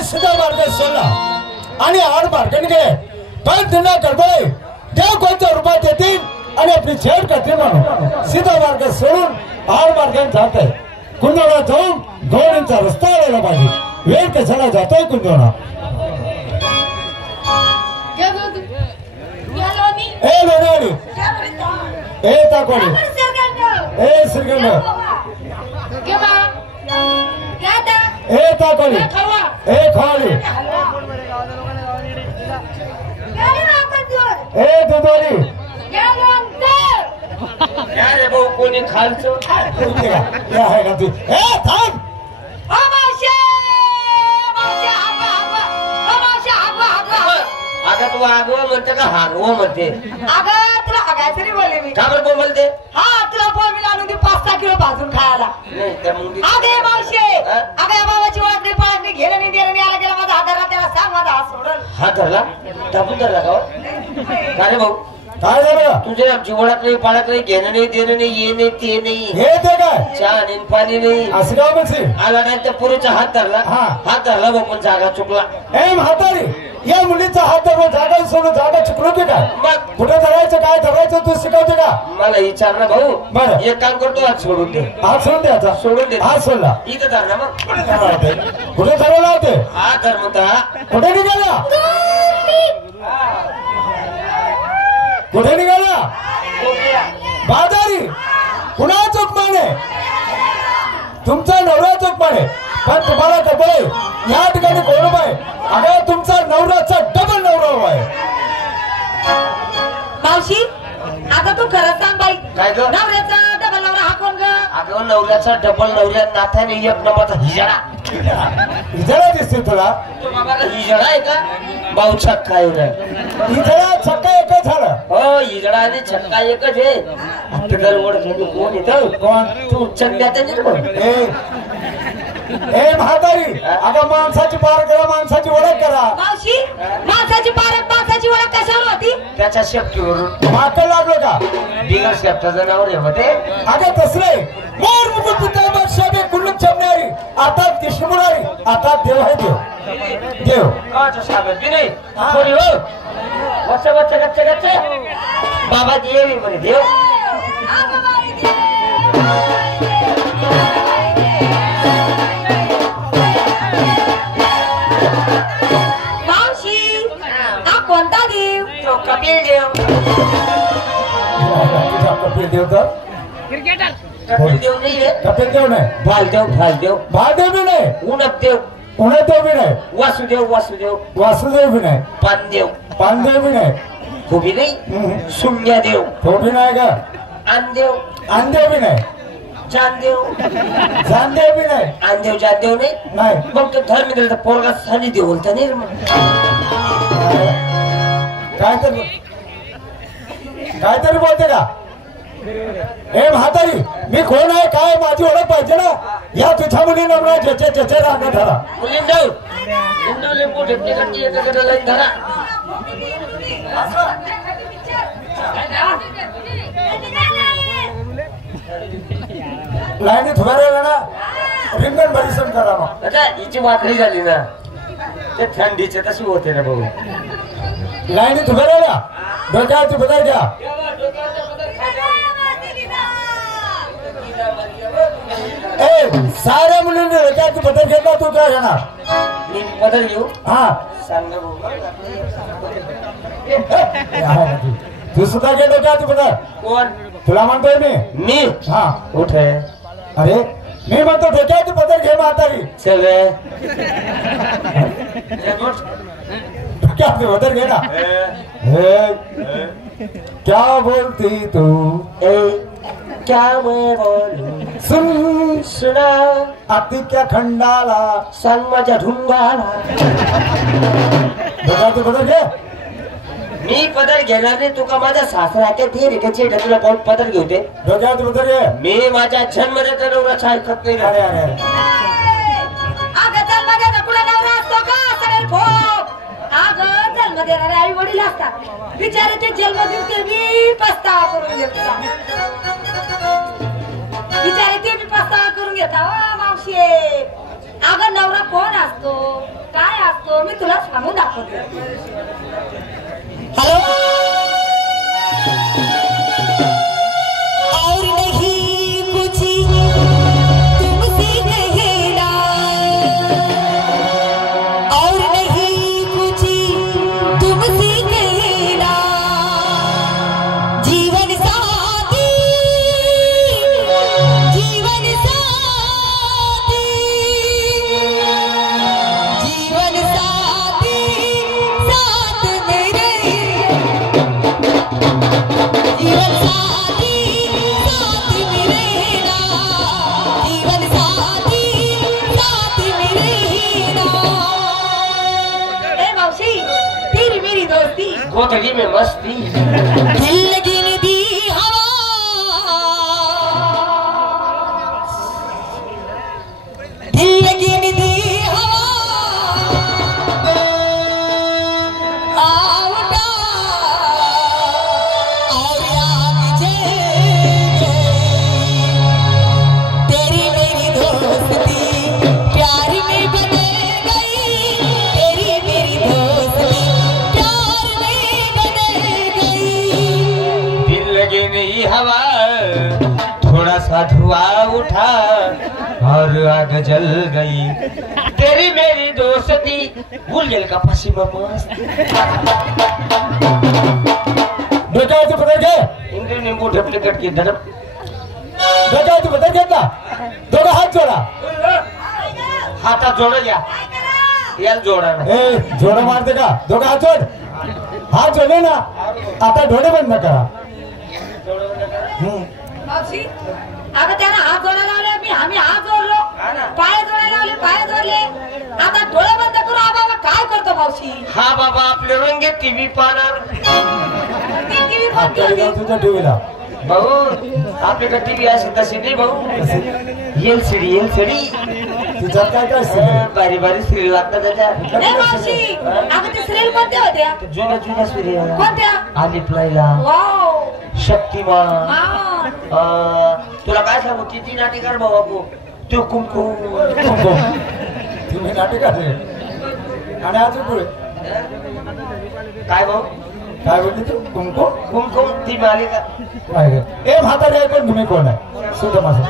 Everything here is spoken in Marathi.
मी सीधा मार्ग सोडला आणि आड मार्गाने गेले पण त्यांना गडबड देव कोणत्या रूपात येतील आणि आपली झेड करतील म्हणून सीधा मार्ग सोडून आड मार्गाने जात आहे कुंदोळा जाऊन गौरींचा रस्ता आलेला पाहिजे वेळ कशाला जातोय कुंदोळा ए लोणावळी ए ताकोडी ए श्रीगंड ए ताकोडी ए खाली ए दुधोली अरे भाऊ कोणी खालचं आहे का तू ए थांब आता तू आगव म्हणते का हागव म्हणते अगं तुला हगायचं नाही बोलले मी का बरं बोलते हा तुला बोलवी आणून दे 5-6 किलो भाजून खायला नाही त्या मुंगी अगे मावशे अगं या बाबाची ओळखणी पाळखणी घेणं नाही देणं नाही आला गेला माझा हाताला त्याला सांग माझा हात सोडल हात धरला दाबून धरला का काय रे भाऊ काय झालं तुझ्या जीवनात नाही पाळत नाही घेणं नाही देणं नाही ये नाही ते नाही हे ते काय चहा नाही पाणी नाही असं काय म्हणते आला नाही तर पुरीचा हात धरला हा. हात धरला भाऊ पण जागा चुकला ए म्हातारी या मुलीचा हात धरून जागा सोडून जागा चुकलो की काय मग कुठे धरायचं काय धरायचं तू शिकवते का मला विचार ना भाऊ बरं. एक काम करतो हात सोडून दे हात सोडून द्यायचा सोडून दे हात सोडला इथं धर ना मग कुठे धरायला होते कुठे धरायला होते हा धर म्हणता कुठे निघाला कुठे निघाला बाजारी पुन्हा चोकमाने तुमचा नवरा चोकमाने पण तुम्हाला कबळ या ठिकाणी कोण आहे अगं तुमचा नवराचा डबल नवरा आहे मावशी आता तू खरं सांग बाई काय ग? नवऱ्याचा डबल नवरा हा कोण ग अगं नवऱ्याचा डबल नवऱ्या नाथाने एक नंबरचा हिजडा इजळा दिसते तुला तो बाबाला हिजडा आहे का भाऊ छक्का आहे रे इजळा छक्का एकच झालं हो हिजडा आणि छक्का एकच आहे अटकल वड घेऊन कोण येतं कोण तू चंद्याचं नाही कोण ए म्हातारी अगं माणसाची पार करा माणसाची ओळख करा मावशी माणसाची पारख माणसाची ओळख कशावर होती त्याच्या शेपटीवरून माकड लागलं का बिगर शेपटाचं नाव रे होते अगं तसले मोर मुकुट पितांबर शोभे कुल्लूप छमणारी आता कृष्णमुरारी आता देव आहे देव देव काचा सागर बी नाही थोडी हो वच्चा वच्चा गच्चा गच्चा बाबा देवी म्हणे देव मावशी हा कोणता देव तो कपिल देव तुझा कपिल देव तर कपिल देव नाही आहे कपिल देव नाही भालदेव भालदेव महादेव बी नाही उनप देव पुणे देव बी नाही वासुदेव वासुदेव वासुदेव बी नाही पानदेव पानदेव बी नाही उभी नाही शून्यदेव तो बी नाही का आनदेव अंदेव बी नाही जानदेव जानदेव बी नाही आनदेव जानदेव नाही नाही मग तो धर्मेंद्र पोरगा सानी देव बोलता नाही रे मग काहीतरी बोलते का ए म्हातारी मी कोण आहे काय माझी ओळख पाहिजे ना या तुझ्या मुली नवरा ज्याचे रांगा धरा मुलीं जाऊ इंदू लिंबू ढेपणी करती एकाकडे लाईन धरा लाईनीत उभा राहिला ना रिंगण परिश्रम करा मग आता हिची वाकडी झाली ना ते थंडीचे तशी होते ना भाऊ लाईनीत उभा राहिला डोक्यावरती पदर घ्या ए साऱ्या मुलींनी डोक्यावरती पदर घेतला तू काय घेणार मी बदल घेऊ हा सांग ना भाऊ तू सुद्धा घे डोक्यावरती पदर कोण तुला म्हणतोय मी हा उठ रे अरे मी म्हणतो डोक्यावरती पदर घे म्हातारी चल रे डोक्यावरती पदर घे ना क्या बोलती तू क्या मैं बोलूं सुन सुना आती क्या खंडाला सांग माझ्या ढुंगाला डोक्यावरती पदर घे मी पदर घेणार नाही तुका माझा सासरा काय ते रेखेचे तुला पाऊल पदर घेऊ दे डोक्यावरती पदर घे मी माझ्या जन्मदात्या नवऱ्याचं ऐकत नाही अरे रे. अरे अगं जन्म देणार कुठला नवरा असतो का सगळे भोग अगं जन्म देणारे आई वडील असतात बिचारे ते जन्म देऊन ते बी पस्तावा करून घेतात बिचारे ते बी पस्तावा करून घेतात मावशी अगं नवरा कोण असतो काय मी तुला सांगून दाखवते. हेलो और नहीं कुछ तुमसे कहना और नहीं कुछ तुमसे कहना जीवन साथी जीवन साथी जीवन साथी साथ मेरे जीवन साथी साथ मेरे जीवन साथी साथ मेरे ए मावशी तेरी मेरी दोस्ती गोदड़ी में मस्ती दिल लगी दी हवा दिल लगी दी हवा आवटा और आग जल तेरी मेरी दोस्ती प्यार में बदल गई तेरी मेरी दोस्ती प्यार में बदल गई दिल लगे नहीं हवा थोड़ा सा धुआं उठा और आग जल गई तेरी मेरी दोस्ती भूल गेल का फाशी मस्त डोक्यावरती पदर घे. इंद्र निंबू ढपले कट के धडप डोक्यावरती पदर घेतला. दोघं हात जोडा. हातात जोड घ्या याला जोडा ना ए जोडं मारते का? दोघं हात जोड. हात जोडले ना आता डोळे बंद करा. मावशी अगं त्यानं हात जोडायला लावले आम्ही हात जोडलो पाय जोडायला लावले पाय जोडले आता डोळे बंद करू बाबा काय करतो मावशी हा बाबा आपले रंगे टीव्ही पाहणार ती टीव्ही कोणती आता होती जाऊ तुझ्या टीव्हीला. भाऊ आपल्याकडे टीव्ही असेल तशी नाही भाऊ एलसीडी तिच्यात काय काय असतं? बारी बारी सिरियल लागतात त्याच्या ए मावशी अगं ते सिरियल कोणत्या होत्या जुन्या सिरियल कोणत्या आलिफ लायला वाव शक्तिमान हा तुला काय सांगू ती नाटिकार भाऊ बापू तो कुमकुम तुम्ही नाटकाचे आणि अजून पुढे काय भाऊ काय बोलली तू? कुंकू कुमकुम ती मालिका ए म्हातारे कोण तुम्ही कोण आहे? सुद्धा माझा